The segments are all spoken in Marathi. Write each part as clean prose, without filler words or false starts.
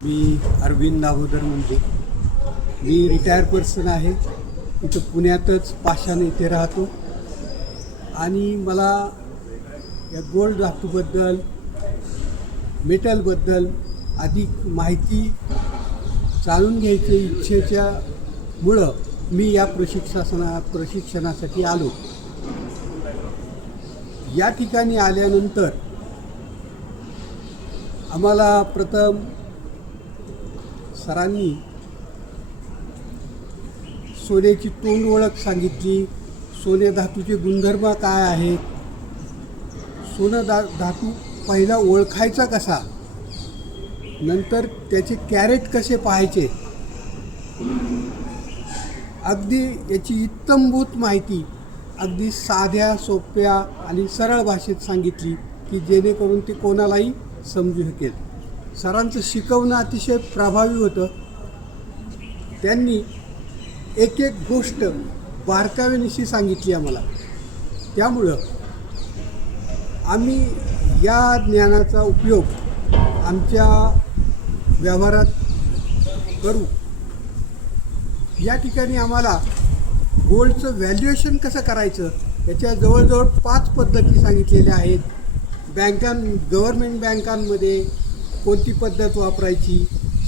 मी अरविंद दामोदर मुंडे. मी रिटायर पर्सन आहे. इथं पुण्यातच पाषाण इथे राहतो आणि मला या गोल्ड धातूबद्दल मेटलबद्दल अधिक माहिती जाणून घ्यायची इच्छेच्या मुळं मी या प्रशिक्षणासाठी आलो. या ठिकाणी आल्यानंतर आम्हाला प्रथम सरांनी सोन्याची तोंड ओळख सांगितली. सोने धातूचे गुणधर्म काय आहेत, सोनं धातू पहिला ओळखायचा कसा, नंतर त्याचे कॅरेट कसे पाहायचे, अगदी याची इत्तमभूत माहिती अगदी साध्या सोप्या आणि सरळ भाषेत सांगितली की जेणेकरून ते कोणालाही समजू शकेल. सरांचं शिकवणं अतिशय प्रभावी होतं. त्यांनी एक एक गोष्ट बारकाव्यानिशी सांगितली आम्हाला. त्यामुळं आम्ही या ज्ञानाचा उपयोग आमच्या व्यवहारात करू. या ठिकाणी आम्हाला गोल्डचं व्हॅल्युएशन कसं करायचं याच्या जवळजवळ 5 पद्धती सांगितलेल्या आहेत. गव्हर्मेंट बँकांमध्ये कोणती पद्धत वापरायची,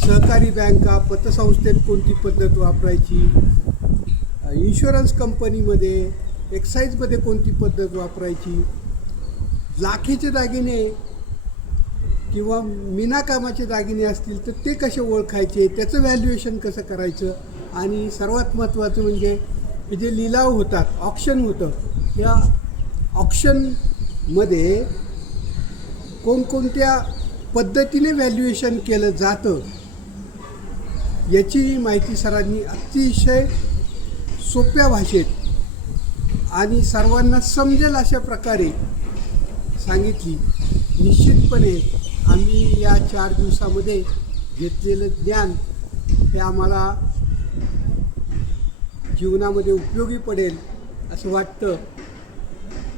सहकारी बँका पतसंस्थेत कोणती पद्धत वापरायची, इन्शुरन्स कंपनीमध्ये, एक्साईजमध्ये कोणती पद्धत वापरायची, लाखेचे दागिने किंवा मीनाकामाचे दागिने असतील तर ते कसे ओळखायचे, त्याचं व्हॅल्युएशन कसं करायचं, आणि सर्वात महत्त्वाचं म्हणजे हे जे लिलाव होतात, ऑक्शन होतं, या ऑक्शनमध्ये कोणकोणत्या पद्धतीने व्हॅल्युएशन केलं जातं याची माहिती सरांनी अतिशय सोप्या भाषेत आणि सर्वांना समजेल अशा प्रकारे सांगितली. निश्चितपणे आम्ही या 4 दिवसामध्ये घेतलेलं ज्ञान हे आम्हाला जीवनामध्ये उपयोगी पडेल असं वाटतं.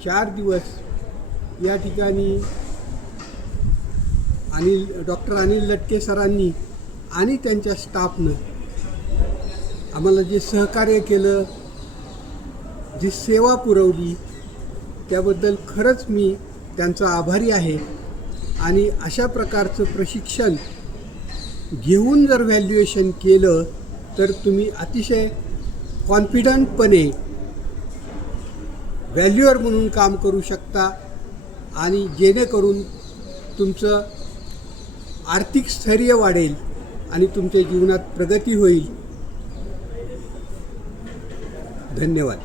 4 दिवस या ठिकाणी डॉक्टर अनिल लटके सरांनी आणि त्यांच्या स्टाफनं आम्हाला जे सहकार्य केलं, जी सेवा पुरवली, त्याबद्दल खरंच मी त्यांचा आभारी आहे. आणि अशा प्रकारचं प्रशिक्षण घेऊन जर व्हॅल्युएशन केलं तर तुम्ही अतिशय कॉन्फिडंटपणे व्हॅल्युअर म्हणून काम करू शकता आणि जेणेकरून तुमचं आर्थिक स्थैर्य वाढेल आणि तुमच्या जीवनात प्रगती होईल. धन्यवाद.